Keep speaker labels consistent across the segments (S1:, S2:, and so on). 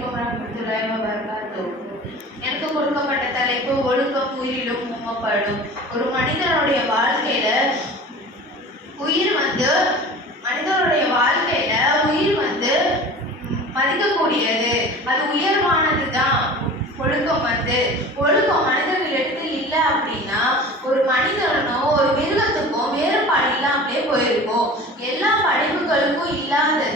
S1: வரலாற்று எனக்கு கொடுக்கப்பட்ட தலைப்பு ஒழுக்கம் உயிரிலும் உமப்படும் ஒரு மனிதனுடைய வாழ்க்கையில உயிர் வந்து மனிதனுடைய வாழ்க்கையில உயிர் வந்து மதிக்கக்கூடியது அது உயர்வானது தான் ஒழுக்கம் வந்து ஒழுக்கம் மனிதர்களிடத்தில் இல்லை அப்படின்னா ஒரு மனிதனோ ஒரு மிருகத்துக்கும் வேறுபாடு இல்லாமலே போயிருக்கும். எல்லா படைப்புகளுக்கும் இல்லாதது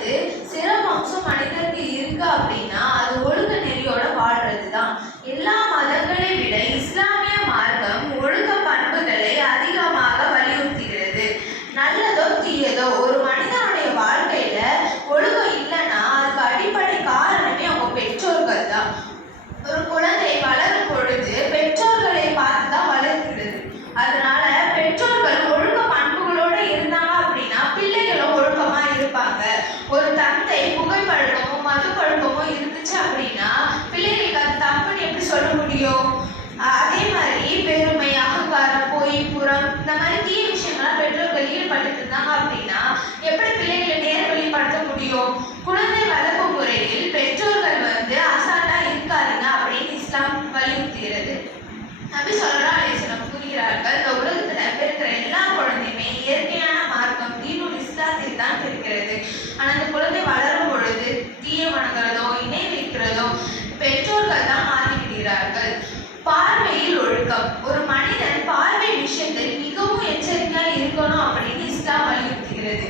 S1: ஒரு மனிதன் பார்வை விஷயத்தில் மிகவும் எச்சரிக்கையாக இருக்கணும் அப்படின்னு இஸ்லாம் வலியுறுத்துகிறது.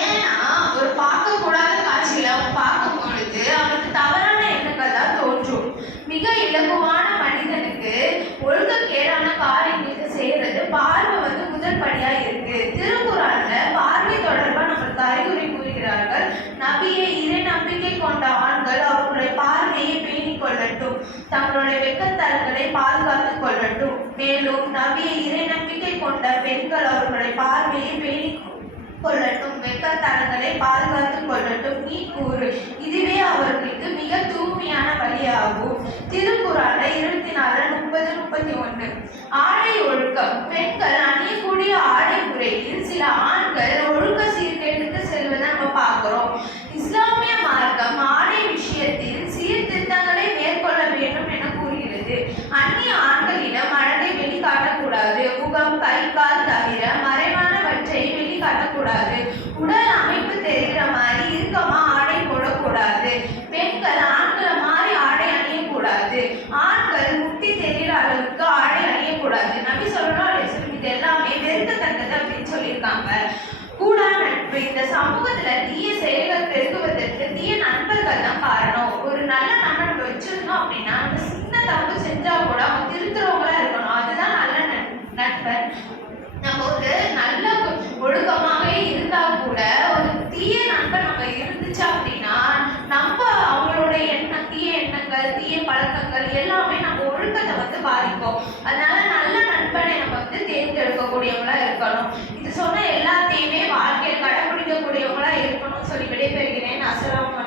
S1: ஏன்னா ஒரு பார்க்கக்கூடாத காட்சிகளை அவன் பார்க்கும் பொழுது அவனுக்கு தவறு எண்ணங்கள் தான் தோன்றும் மிக இலகுவான மனிதனுக்கு ஒழுக்கக்கேடான காரியங்களுக்கு செய்யறது பார்வை வந்து முதல் படியா இருக்கு திருக்குறள்ல பார்வை தொடர்பா நம்மளுக்கு அறிவுரை கூறுகிறார்கள் நபியை இறை நம்பிக்கை கொண்ட ஆண்கள் அவர்களுடைய பார்வையை பேணிக் கொள்ளட்டும் தங்களுடைய வெக்கத்தரங்களை பாதுகாத்துக் கொள்ளட்டும். மேலும் நம்பிய இறை நம்பிக்கை கொண்ட பெண்கள் அவர்களுடைய பார்வையை பேணி கொள்ளட்டும். வெக்கத்தலங்களை பாதுகாத்துக் கொள்ளட்டும். நீ கூறு இதுவே அவர்களுக்கு மிக தூய்மையான வழியாகும். திருக்குறான இருபத்தி நாலு முப்பது முப்பத்தி ஒன்று. ஆடை ஒழுக்கம் பெண் இந்த சமூகத்துல தீய செயல்கள் பெருகுவதற்கு தீய நண்பர்கள் தான் காரணம். ஒரு நல்ல நண்பன் நம்ம வச்சிருந்தோம் அப்படின்னா நம்ம சின்ன தப்பு செஞ்சா கூட அவங்க திருத்துறவங்களா இருக்கணும். அதுதான் நல்ல நண்பன். நம்ம ஒரு நல்ல ஒழுக்கமாவே இருந்தா கூட ஒரு தீய நண்பன் நம்ம இருந்துச்சு அப்படின்னா நம்ம அவங்களுடைய எண்ணம் தீய எண்ணங்கள் தீய பழக்கங்கள் எல்லாமே நம்ம ஒழுக்கத்தை வந்து பாதிக்கும். அதனால நல்ல நண்பனை நம்ம வந்து தேர்ந்தெடுக்கக்கூடியவங்களா இருக்கணும். আশরাফ